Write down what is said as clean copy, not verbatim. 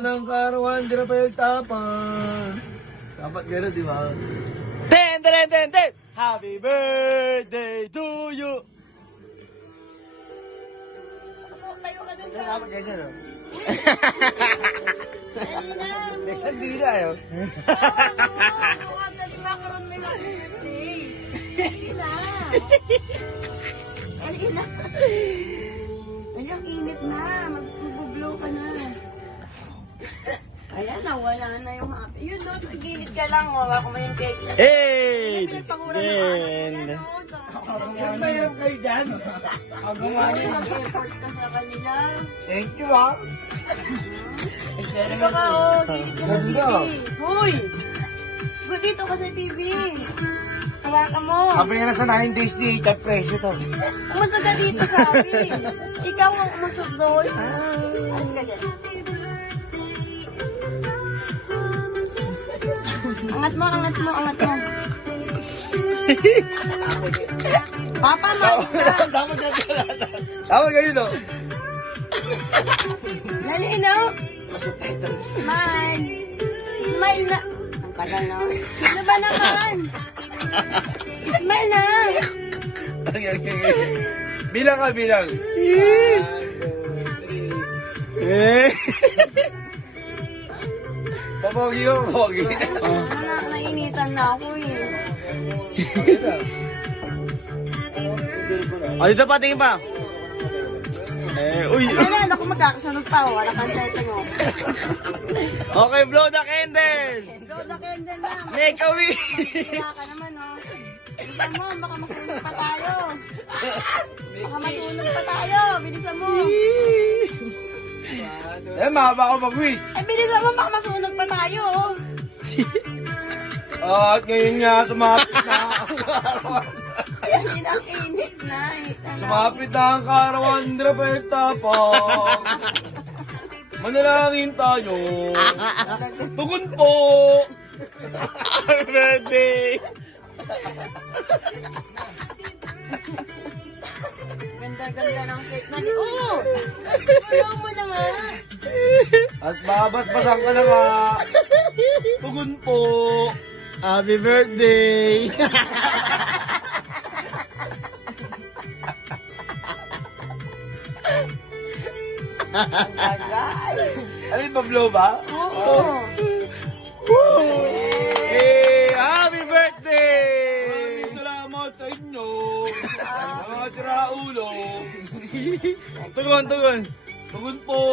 ng karawan, di na pa yung tapan. Dapat gano'n, di ba? Ten, ten, ten, ten! Happy birthday to you! Tayo ka dun ka. Dapat ganyan, no? Dali na. Hindi na, yun. Dali makaroon mo yung birthday. Dali na. Dali na. Ay, ang init na. Mag-blow ka na. Ayan, nawala na yung happy. Yun, doon, sa gilid ka lang. Wawa ko mo yung cake. Hey! Pinagpangura ng anak. Den! Yung tayo kayo dyan. Ang gumani. Mag-effort ka sa kanila. Thank you, ha? Dito ka, oh. Gilid ka sa Ganda. TV. Hoy! Dito ka sa TV. Hawakan mo. Sabi nga na sa 9 days ni Ichat Presyo to. Umusog ka dito, sabi. Ikaw ang umusog doon. Alis ka dyan. Angat mo, angat mo, angat mo. Papa, malis ka. Dapat ganyan. Dapat ganyan, no? Dali, no? Smile. Smile na. Ang tagal na. Sino ba naman? Smile na. Okay. Bilang ka, bilang. Eh! Papogi ko, papogi. Nainitan na ako eh. O, dito pa, tingin pa. Uy. Ayan, ako magkakasunod pa. Wala kang setting oh. Okay, blow the candle. Go the candle na. Make a wish. Wala ka naman oh. Bilisan mo, baka masunog pa tayo. Baka masunog pa tayo. Bilisan mo. Eh, mahaba ko mag-wish. Eh, bilisan mo, baka masunog pa tayo oh. At ngayon nga, sumapit na ang karawan. Init na. Sumapit na ang karawan, di na pa yung tapang. Manalangin tayo. Tugon po. Happy birthday. Ganda-ganda ng cake na. Oo! Ayaw mo na nga. At babasbasan ka na nga. Tugon po. Happy birthday. Ano yung pa-blow ba? Oo. Hey, happy birthday. Maraming salamat sa inyo. Mga tiraulo. Tugon, tugon. Tugon po.